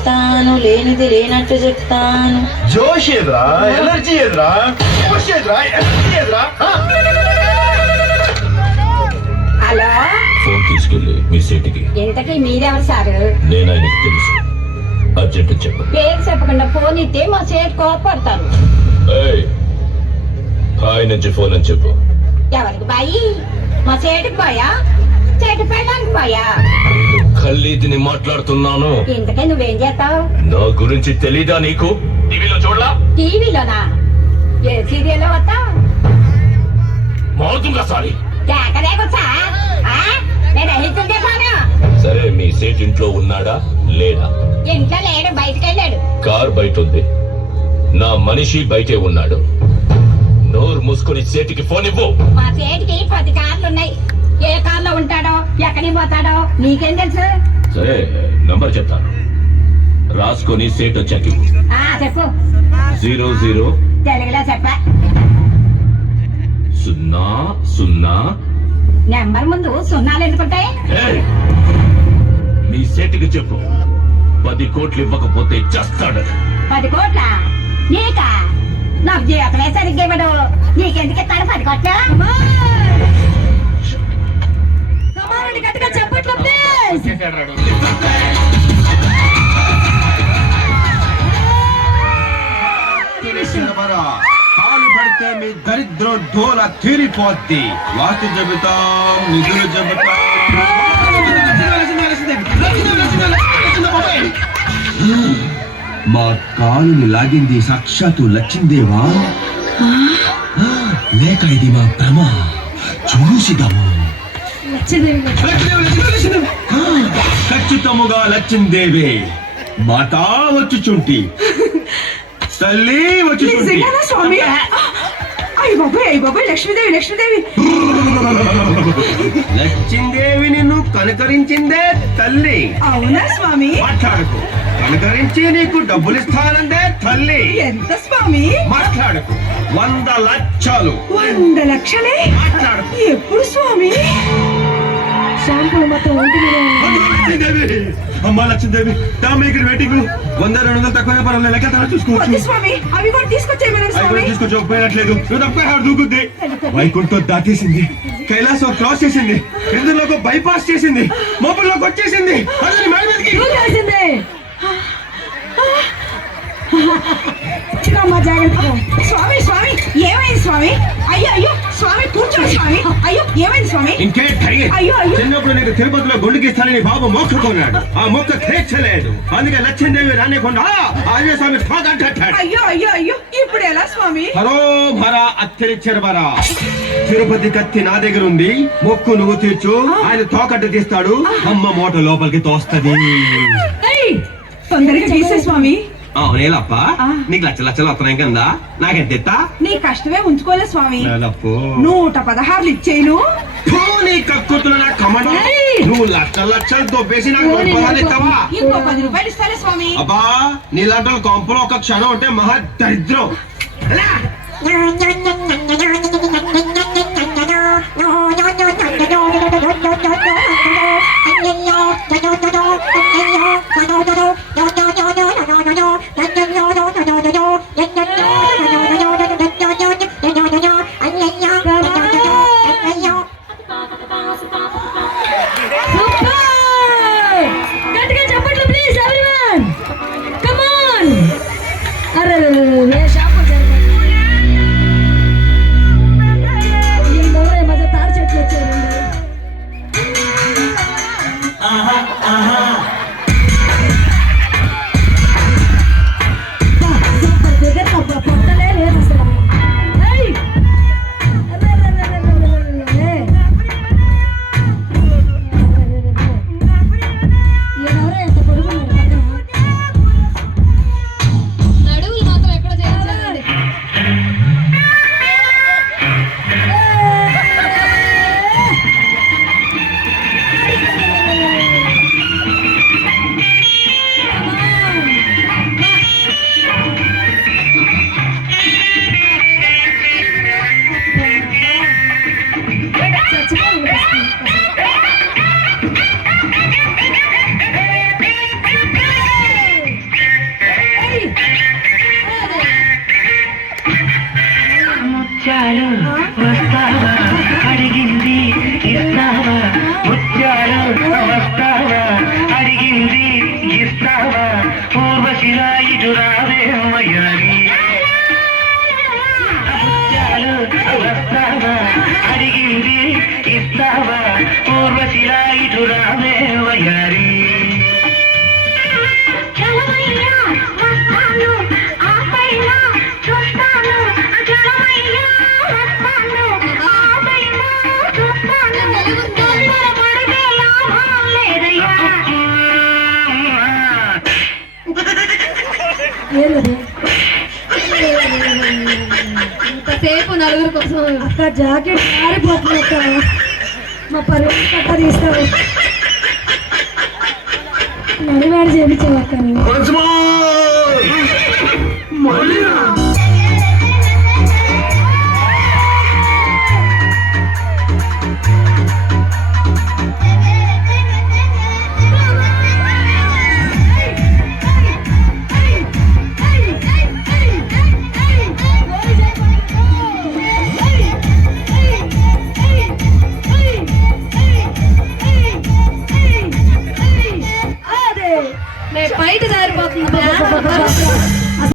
చెప్తాను, లేనిది లేనట్టు చెప్తాను. జోష్ ఏద్రా, ఎనర్జీ ఏద్రా, జోష్ ఏద్రా, ఎనర్జీ ఏద్రా. హలో, ఫోన్ తీసుకెళ్ళి మీ సీటుకి. ఇంతకీ మీరెవరు సారు? నేను ఆయనకు తెలుసు. అర్జెంట్ చెప్పు. పేరు చెప్పకుండా ఫోన్ ఇస్తే మా సేటు కోపడతారు. ఏయ్, హాయ్ నుంచి ఫోన్ అని చెప్పు. ఎవరికి బాయి? మా సేటుకి బాయా? సేటు పెళ్ళానికి బాయా? ఖల్లీదిని మాట్లాడుతున్నాను. ఇంతకీ నువ్వేం చేస్తావు? నా గురించి తెలీదా నీకు? టీవీలో చూడలా? టీవీలోనా? ఏ సీరియల్లో వస్తావు? మౌతుంగా సారీ. కేకలేకొచ్చా? నేను అహితం చేశాను. సరే, మీ సేట్ ఇంట్లో ఉన్నాడా లేడా? ఇంట్లో లేడు, బయటకు వెళ్ళాడు. కార్ బయట ఉంది. నా మనిషి బయటే ఉన్నాడు. నోరు మూసుకొని సేటికి ఫోన్ ఇవ్వు. మా సేటికి 10 కార్లు ఉన్నాయి. ఏ కార్లో ఉంటాడో, ఎక్కడికి పోతాడో నీకేం తెలుసు? సరే, నంబర్ చెప్తాను, రాసుకొని సేట్ వచ్చాక ఇవ్వు. చెప్పు. 00 తెలుగులో చెప్పా. 00. నెంబర్ ముందు సున్నాలు ఎందుకుంటాయి? ఏయ్, మీ సేటికి చెప్పు, 10 కోట్లు ఇవ్వకపోతే చస్తాడు. 10 కోట్ల నీకా? నాకు జీవితమే సరిగ్గా ఇవ్వడు. నీకెందుకు ఇస్తాడు 10 కోట్లు? గట్టిగా చెప్పట్లు ప్లీజ్. కాలు పడితే మీ దరిద్రం డోల తీరిపోద్ది. వాస్తు చెబుతాం, నిధులు చెబుతాం. మా కాలుని లాగింది సాక్షాత్తు లచ్చిందేవా, లేక ఇది మా భ్రమ? చూసిదాము. ఖచ్చితముగా లచ్చిందేవే. మాతా వచ్చుచుంటి, తల్లి వచ్చుచుంటి. స్వామి, అయ్య బాబాయ్, లక్ష్మీదేవి లచ్చిందేవి నిన్ను కనుకరించిందే తల్లి. అవునా స్వామి? మాట్లాడుకు. కనుకరించి నీకు డబ్బులు ఇస్తానందే తల్లి. ఎంత స్వామి? మాట్లాడుకు. 100 లక్షలు. 100 లక్షలే? మాట్లాడుకు. ఎప్పుడు స్వామి? శాంపుల్ మొత్తం లక్ష్మీదేవి, అమ్మా లక్ష్మీదేవి, వెయిటింగ్. 100-200 తక్కువనే పర్వాలేదు, లెక్క చూసుకోవచ్చు స్వామి. అవి కూడా తీసుకొచ్చేయమన్నారు స్వామి. తీసుకొచ్చి నువ్వు తప్ప దూకుద్ది. వైకుంఠం దాటేసింది, కైలాసం క్రాస్ చేసింది, ఇందులోకి బైపాస్ చేసింది, మోపుల్లోకి వచ్చేసింది. అసలు మన మీదకి జాగ్రత్త స్వామి. స్వామి ఏమైంది స్వామి? అయ్యో స్వామి, కూర్చోండి స్వామి. అయ్యో ఏమైంది స్వామి? ఇంకే అయ్యో చిన్నప్పుడు నీకు తిరుపతిలో గుండెకిస్తానని బాబు మొక్కుకున్నాడు. ఆ మొక్క తీర్చలేదు, అందుకే లక్ష్మీదేవి రానికుండా ఆంజనేయ స్వామి ఠాకట్టాడు. అయ్యో ఇప్పుడు ఎలా స్వామి? హరో భరా అత్యరిచ్చరబరా. తిరుపతి కత్తి నా దగ్గర ఉంది, మొక్కు నువ్వు తీర్చు, ఆయన తోకట్టు తీస్తాడు, అమ్మ మూట లోపలికి తోస్తది. తొందరగా తీసే స్వామి. అవునేలప్ప, నీకు లక్షలు వస్తున్నాయి కదా, నాకెంత? నీ కష్టమే ఉంచుకోలే స్వామి. 116 ఇచ్చేను. నీ కక్కుతున్న నా కమట, నువ్వు లక్షలు దొబ్బేసి నాకు 10 ఇస్తావా? ఇంకో 10 రూపాయలు ఇస్తాలే స్వామి. అబ్బా, నీ లాంటి కొంపలో ఒక క్షణం ఉంటే మహా దరిద్రం. గట్టిగా చెప్పట్లు ప్లీజ్ ఎవ్రీవన్. Come on. అరే సూపర్ ముత్యాలు వస్తావా అడిగింది ఇస్తావా ముత్యాలు వస్తావా అడిగింది ఇస్తావా పూర్వశిలా ఇటు రావే వయ్యారి ముత్యాలు వస్తావా అడిగింది ఇస్తావా పూర్వశిలా ఇటు రావే వయ్యారి చలమయ్యా వస్తాను ఆ పైన చూస్తాను చలమయ్యా వస్తాను ఆ పైన చూస్తాను తొందరపడితే లాభం లేదయ్యా ఇంతసేపు నలుగురు కోసం అక్క జాకెట్ మారిపోతుంది అక్క మా పరువు కట్ట తీస్తావు నడివాడు చేపించావు అక్క నువ్వు. నేను బయట జారిపోతుంది